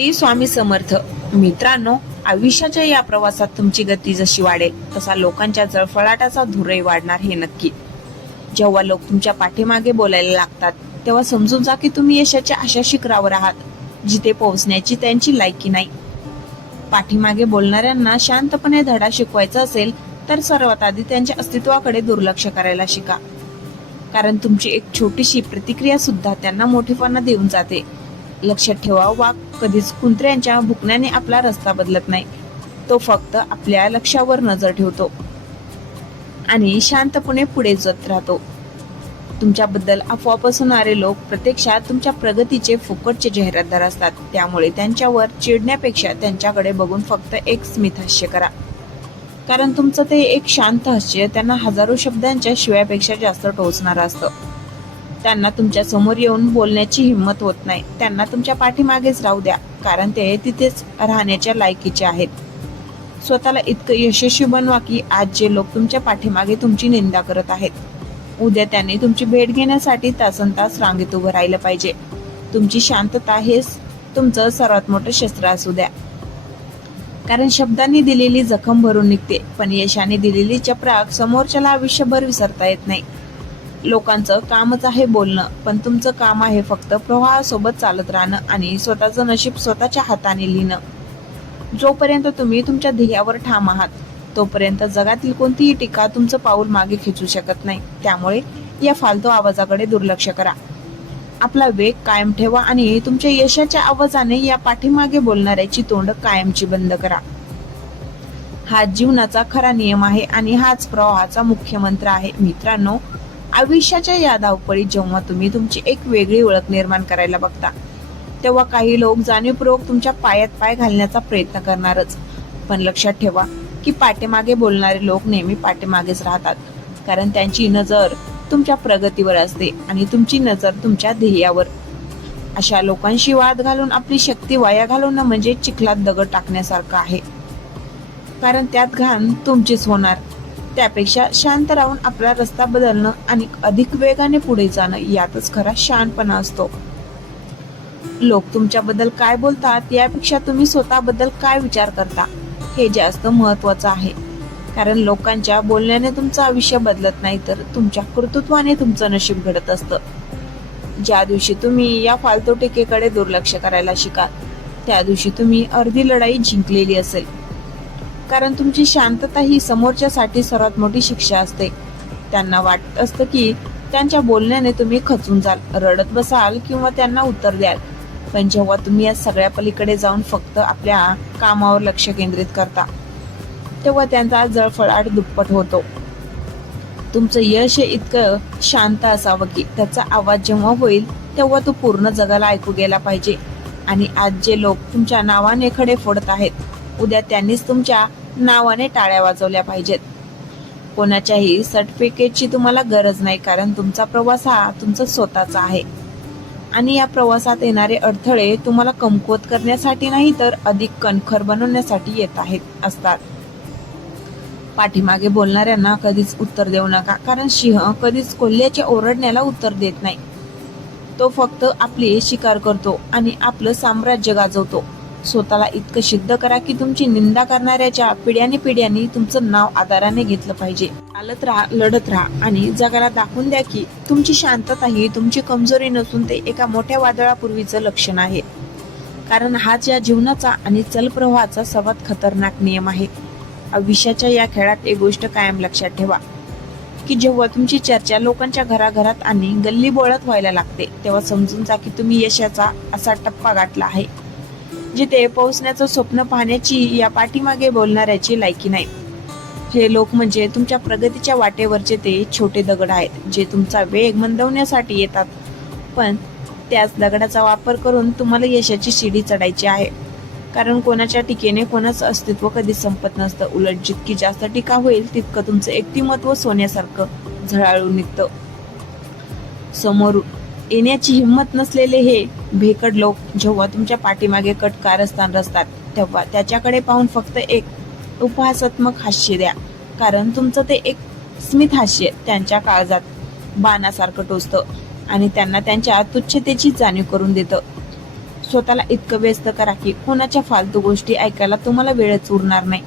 श्री स्वामी समर्थ. मित्रांनो, आयुष्याच्या या प्रवासात तुमची गती जशी वाढेल तसा लोकांच्या जळफळाटाचा धुरही वाढणार हे नक्की. जेव्हा लोक तुमच्या पाठीमागे बोलायला लागतात तेव्हा समजून जा की तुम्ही यशाच्या अशा शिखरावर आहात जिथे पोहोचण्याची त्यांची लायकी नाही. पाठीमागे बोलणाऱ्यांना शांतपणे धडा शिकवायचा असेल तर सर्वात आधी त्यांच्या अस्तित्वाकडे दुर्लक्ष करायला शिका. कारण तुमची एक छोटीशी प्रतिक्रिया सुद्धा त्यांना मोठेपणा देऊन जाते. लक्षात ठेवा, वाघ कधीच कुत्र्यांच्या भुकण्याने आपला रस्ता बदलत नाही. तो फक्त आपल्या लक्ष्यावर नजर ठेवतो आणि शांतपणे पुढे जात राहतो. तुमच्याबद्दल अफवा पसरवणारे लोक प्रत्यक्षात तुमच्या प्रगतीचे फुकटचे जाहिरातदार असतात. त्यामुळे त्यांच्यावर चिडण्यापेक्षा त्यांच्याकडे बघून फक्त एक स्मित हास्य करा. कारण तुमचं ते एक शांत हास्य त्यांना हजारो शब्दांच्या शिव्यापेक्षा जास्त टोचणारं असतं. त्यांना तुमच्या समोर येऊन बोलण्याची हिंमत होत नाही. त्यांना तुमच्या पाठीमागेच राहू द्या, कारण ते तिथेच राहण्याच्या लायकीचे आहेत. स्वतःला इतकं यशस्वी बनवा की आज जे लोक तुमच्या पाठीमागे तुमची निंदा करत आहेत, उद्या त्यांनी तुमची भेट घेण्यासाठी तासनतास रांगेत उभं राहिलं पाहिजे. तुमची शांतता हेच तुमचं सर्वात मोठं शस्त्र असू द्या. कारण शब्दांनी दिलेली जखम भरून निघते, पण यशाने दिलेली चपराक समोरच्याला आयुष्यभर विसरता येत नाही. लोकांचं कामच आहे बोलणं, पण तुमचं काम आहे फक्त प्रवाहासोबत चालत राहणं आणि स्वतःचं नशीब स्वतःच्या हाताने लिहिणं. जोपर्यंत तुम्ही तुमच्या ध्येयावर ठाम आहात तोपर्यंत जगातील कोणतीही टीका तुमचं पाऊल मागे खेचू शकत नाही. त्यामुळे या फालतू आवाजाकडे दुर्लक्ष करा. आपला वेग कायम ठेवा आणि तुमच्या यशाच्या आवाजाने या पाठीमागे बोलणाऱ्याची तोंड कायमची बंद करा. हा जीवनाचा खरा नियम आहे आणि हाच प्रवाहाचा मुख्य मंत्र आहे. मित्रांनो, आयुष्याच्या या धावपळीत जेव्हा तुम्ही तुमची एक वेगळी ओळख निर्माण करायला बघता तेव्हा काही लोक जाणीवपूर्वक तुमच्या पायात पाय घालण्याचा प्रयत्न करणारच. पण लक्षात ठेवा की पाठीमागे बोलणारे लोक नेहमी पाठीमागेच राहतात, कारण त्यांची नजर तुमच्या प्रगतीवर असते आणि तुमची नजर तुमच्या ध्येयावर. अशा लोकांशी वाद घालून आपली शक्ती वाया घालवणं म्हणजे चिखलात दगड टाकण्यासारखं आहे, कारण त्यात घाण तुमचीच होणार. त्यापेक्षा शांत राहून आपला रस्ता बदलणं आणि अधिक वेगाने पुढे जाणं यातच खरा शहाणपणा असतो. लोक तुमच्याबद्दल काय बोलतात यापेक्षा तुम्ही स्वतःबद्दल काय विचार करता हे जास्त महत्वाचं आहे. कारण लोकांच्या बोलण्याने तुमचं आयुष्य बदलत नाही, तर तुमच्या कर्तृत्वाने तुमचं नशीब घडत असतं. ज्या दिवशी तुम्ही या फालतू टीकेकडे दुर्लक्ष करायला शिकाल त्या दिवशी तुम्ही अर्धी लढाई जिंकलेली असेल. कारण तुमची शांतता ही समोरच्यासाठी सर्वात मोठी शिक्षा असते. त्यांना वाटत असतं की त्यांच्या बोलण्याने तुम्ही खचून जाल, रडत बसाल किंवा त्यांना उत्तर द्याल. पण जेव्हा तुम्ही या सगळ्या पलीकडे जाऊन फक्त आपल्या कामावर लक्ष केंद्रित करता तेव्हा त्यांचा जळफळाट दुप्पट होतो. तुमचं यश हे इतकं शांत असावं की त्याचा आवाज जेव्हा होईल तेव्हा तो पूर्ण जगाला ऐकू गेला पाहिजे. आणि आज जे लोक तुमच्या नावाने खडे फोडत आहेत उद्या त्यांनीच तुमच्या नावाने टाळ्या वाजवल्या पाहिजेत. कोणाच्याही सर्टिफिकेटची तुम्हाला गरज नाही, कारण तुमचा प्रवास हा तुमचा स्वतःचा आहे. आणि या प्रवासात येणारे अडथळे तुम्हाला कमकुवत करण्यासाठी नाही तर अधिक कणखर बनवण्यासाठी येत असतात. पाठीमागे बोलणाऱ्यांना कधीच उत्तर देऊ नका, कारण सिंह कधीच कोल्ह्याच्या ओरडण्याला उत्तर देत नाही. तो फक्त आपली शिकार करतो आणि आपलं साम्राज्य गाजवतो. स्वतःला इतकं सिद्ध करा की तुमची निंदा करणाऱ्याच्या पिढ्यानी तुमचं नाव आदराने घेतलं पाहिजे. चालत राहा, लढत राहा आणि जगाला दाखवून द्या की तुमची शांतता ही तुमची कमजोरी नसून ते एका मोठ्या वादळापूर्वीचं लक्षण आहे. कारण हाच या जीवनाचा आणि चलप्रवाहाचा सर्वात खतरनाक नियम आहे. आयुष्याच्या या खेळात एक गोष्ट कायम लक्षात ठेवा की जेव्हा तुमची चर्चा लोकांच्या घराघरात आणि गल्ली बोळात व्हायला लागते तेव्हा समजून जा की तुम्ही यशाचा असा टप्पा गाठला आहे जिथे पोहोचण्याचं स्वप्न पाहण्याची या पाठीमागे बोलणाऱ्याची लायकी नाही. हे लोक म्हणजे तुमच्या प्रगतीच्या वाटेवरचे ते छोटे दगड आहेत जे तुमचा वेग मंदवण्यासाठी येतात, पण त्याच दगडाचा वापर करून तुम्हाला यशाची शिडी चढायची आहे. कारण कोणाच्या टीकेने कोणाचं अस्तित्व कधी संपत नसतं. उलट जितकी जास्त टीका होईल तितकं तुमचं व्यक्तिमत्व सोन्यासारखं झळाळून निघतं. समोर येण्याची हिंमत नसलेले हे भेकड लोक जेव्हा तुमच्या पाठीमागे कट कारस्थान रचतात तेव्हा त्याच्याकडे पाहून फक्त एक उपहासात्मक हास्य द्या. कारण तुमचं ते एक स्मित हास्य त्यांच्या काळजात बाणासारखं टोचतं आणि त्यांना त्यांच्या तुच्छतेची जाणीव करून देतं. स्वतःला इतकं व्यस्त करा की कोणाच्या फालतू गोष्टी ऐकायला तुम्हाला वेळच उरणार नाही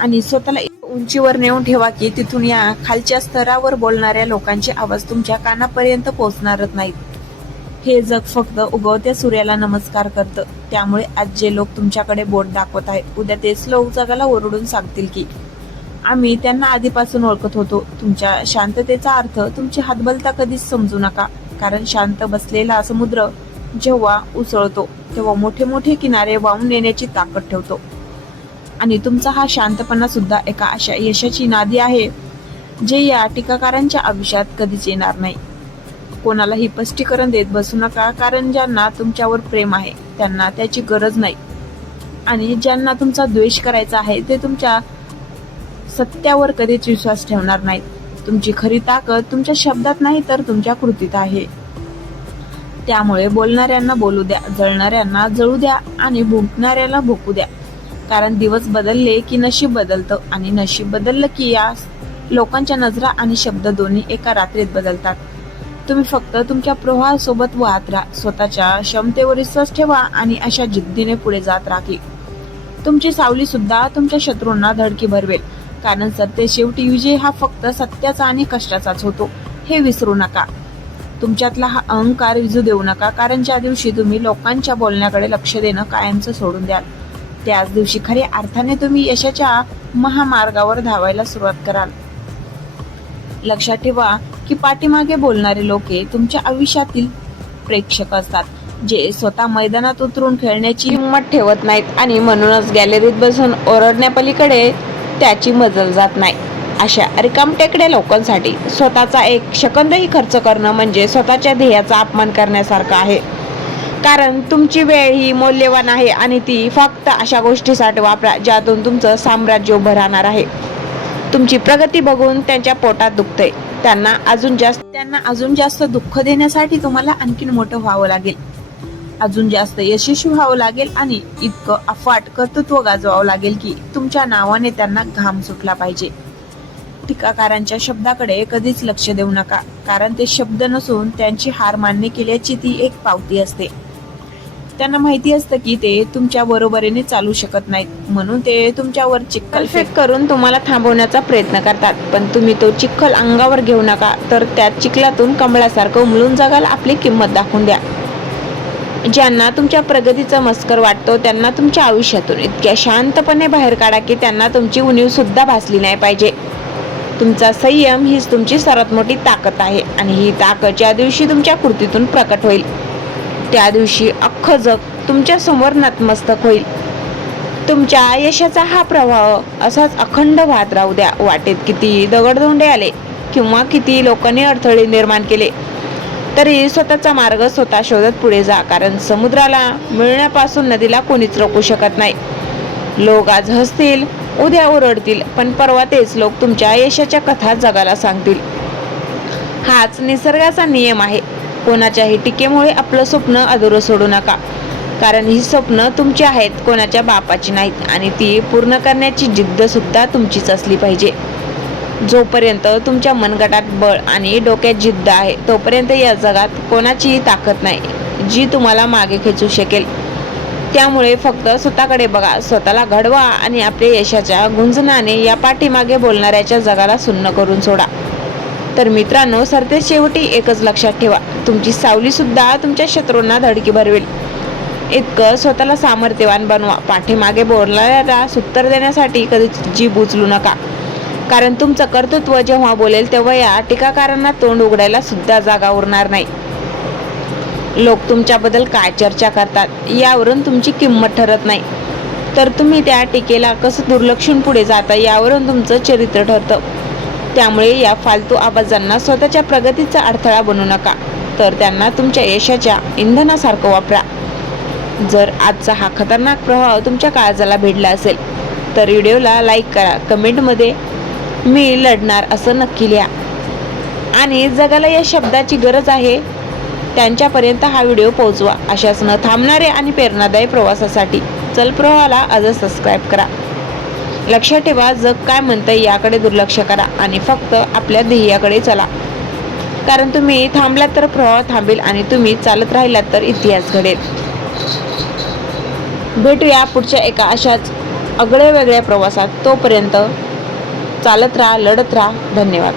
आणि स्वतःला उंचीवर नेऊन ठेवा की तिथून या खालच्या स्तरावर बोलणाऱ्या लोकांचे आवाज तुमच्या कानापर्यंत पोहोचणारच नाहीत. हे जग फक्त उगवत्या सूर्याला नमस्कार करतं. त्यामुळे आज जे लोक तुमच्याकडे बोट दाखवत आहेत, उद्या तेच लोक जगाला ओरडून सांगतील की आम्ही त्यांना आधीपासून ओळखत होतो. तुमच्या शांततेचा अर्थ तुमची हातबलता कधीच समजू नका, कारण शांत बसलेला समुद्र जेव्हा उसळतो तेव्हा मोठे मोठे किनारे वाहून नेण्याची ताकद ठेवतो. आणि तुमचा हा शांतपणा सुद्धा एका अशा यशाची नादी आहे जे या टीकाकारांच्या आयुष्यात कधीच येणार नाही. कोणालाही स्पष्टीकरण देत बसू नका, कारण ज्यांना तुमच्यावर प्रेम आहे त्यांना त्याची गरज नाही आणि ज्यांना तुमचा द्वेष करायचा आहे ते तुमच्या सत्यावर कधीच विश्वास ठेवणार नाहीत. तुमची खरी ताकद तुमच्या शब्दात नाही तर तुमच्या कृतीत आहे. त्यामुळे बोलणाऱ्यांना बोलू द्या, जळणाऱ्यांना जळू द्या आणि भुंकणाऱ्याला भुंकू द्या, कारण दिवस बदलले की नशीब बदलतं आणि नशीब बदललं की या लोकांच्या नजरा आणि शब्द दोन्ही एका रात्रीत बदलतात. तुम्ही फक्त तुमच्या प्रवाहासोबत वाहत राहा, स्वतःच्या क्षमतेवर विश्वास ठेवा आणि अशा जिद्दीने पुढे जात राहा की तुमची सावली सुद्धा तुमच्या शत्रूंना धडकी भरवेल, कारण सत्य शेवटी विजय हा फक्त सत्याचा आणि कष्टाचाच होतो, हे विसरू नका. तुमच्यातला हा अहंकार विजू देऊ नका, कारण ज्या दिवशी तुम्ही लोकांच्या बोलण्याकडे लक्ष देणं कायमचं सोडून द्याल त्याच दिवशी खऱ्या अर्थाने तुम्ही यशाच्या महामार्गावर धावायला सुरुवात कराल. लक्षात ठेवा की पाठीमागे बोलणारे लोक तुमच्या आयुष्यातील प्रेक्षक असतात, जे स्वतः मैदानात उतरून खेळण्याची हिंमत ठेवत नाहीत आणि म्हणूनच गॅलरीत बसून ओरडण्यापलीकडे त्याची मजल जात नाही. अशा रिकामटेकड्या लोकांसाठी स्वतःचा एक सेकंदही खर्च करणं म्हणजे स्वतःच्या ध्येयाचा अपमान करण्यासारखं आहे, कारण तुमची वेळ ही मौल्यवान आहे आणि ती फक्त अशा गोष्टीसाठी वापरा ज्यातून तुमचं साम्राज्य उभं राहणार आहे. तुमची प्रगती बघून त्यांच्या पोटात दुखतंय, त्यांना अजून जास्त दुःख देण्यासाठी तुम्हाला आणखीन मोठं व्हावं लागेल, अजून जास्त यशस्वी व्हावं लागेल आणि इतकं अफाट कर्तृत्व गाजवावं लागेल की तुमच्या नावाने त्यांना घाम सुटला पाहिजे. टीकाकारांच्या शब्दाकडे कधीच लक्ष देऊ नका, कारण ते शब्द नसून त्यांची हार मान्य केल्याची ती एक पावती असते. त्यांना माहिती असतं की ते तुमच्या बरोबरीने चालू शकत नाहीत, म्हणून ते तुमच्यावर चिखल फेक करून तुम्हाला थांबवण्याचा प्रयत्न करतात. पण तुम्ही तो चिखल अंगावर घेऊ नका, तर त्या चिखलातून कमळासारखं उमलून जगाला आपली किंमत दाखवून द्या. ज्यांना तुमच्या प्रगतीचा मस्कर वाटतो त्यांना तुमच्या आयुष्यातून इतक्या शांतपणे बाहेर काढा की त्यांना तुमची उणीव सुद्धा भासली नाही पाहिजे. तुमचा संयम हीच तुमची सर्वात मोठी ताकद आहे आणि ही ताकद ज्या दिवशी तुमच्या कृतीतून प्रकट होईल त्या दिवशी अख्खं जग तुमच्या समोर नतमस्तक होईल. तुमच्या यशाचा हा प्रवाह असाच अखंड वाहत राहू द्या. वाटेत किती दगडधोंडे आले किंवा किती लोकांनी अडथळे निर्माण केले तरी स्वतःचा मार्ग स्वतः शोधत पुढे जा, कारण समुद्राला मिळण्यापासून नदीला कोणीच रोखू शकत नाही. लोक आज हसतील, उद्या ओरडतील, पण परवा तेच लोक तुमच्या यशाच्या कथा जगाला सांगतील. हाच निसर्गाचा नियम आहे. कोणाच्याही टीकेमुळे आपलं स्वप्न अधुरं सोडू नका, कारण ही स्वप्न तुमची आहेत, कोणाच्या बापाची नाहीत आणि ती पूर्ण करण्याची जिद्द सुद्धा तुमचीच असली पाहिजे. जोपर्यंत तुमच्या मनगटात बळ आणि डोक्यात जिद्द आहे तोपर्यंत या जगात कोणाचीही ताकद नाही जी तुम्हाला मागे खेचू शकेल. त्यामुळे फक्त स्वतःकडे बघा, स्वतःला घडवा आणि आपल्या यशाच्या गुंजनाने या पाठीमागे बोलणाऱ्याच्या जगाला सुन्न करून सोडा. तर मित्रांनो, सरते शेवटी एकच लक्षात ठेवा, तुमची सावली सुद्धा तुमच्या शत्रूंना धडकी भरवेल इतकं स्वतःला सामर्थ्यवान बनवा. पाठीमागे बोलणाऱ्याला उत्तर देण्यासाठी कधीच जीभ उचलू नका, कारण तुमचं कर्तृत्व जेव्हा बोलेल तेव्हा या टीकाकारांना तोंड उघडायला सुद्धा जागा उरणार नाही. लोक तुमच्याबद्दल काय चर्चा करतात यावरून तुमची किंमत ठरत नाही, तर तुम्ही त्या टीकेला कसं दुर्लक्षून पुढे जाता यावरून तुमचं चरित्र ठरतं. त्यामुळे या फालतू आवाजांना स्वतःच्या प्रगतीचा अडथळा बनवू नका, तर त्यांना तुमच्या यशाच्या इंधनासारखं वापरा. जर आजचा हा खतरनाक प्रभाव तुमच्या काळजाला भिडला असेल तर व्हिडिओला लाईक करा, कमेंटमध्ये मी लढणार असं नक्की लिहा आणि जगाला या शब्दाची गरज आहे त्यांच्यापर्यंत हा व्हिडिओ पोहोचवा. अशाच न थांबणारे आणि प्रेरणादायी प्रवासासाठी चल प्रवाहाला आजच सबस्क्राईब करा. लक्षात ठेवा, जग काय म्हणतंय याकडे दुर्लक्ष करा आणि फक्त आपल्या ध्येयाकडे चला, कारण तुम्ही थांबलात तर प्रवाह थांबेल आणि तुम्ही चालत राहिलात तर इतिहास घडेल. भेटूया पुढच्या एका अशाच आगळ्या वेगळ्या प्रवासात. तोपर्यंत चालत राहा, लढत राहा. धन्यवाद.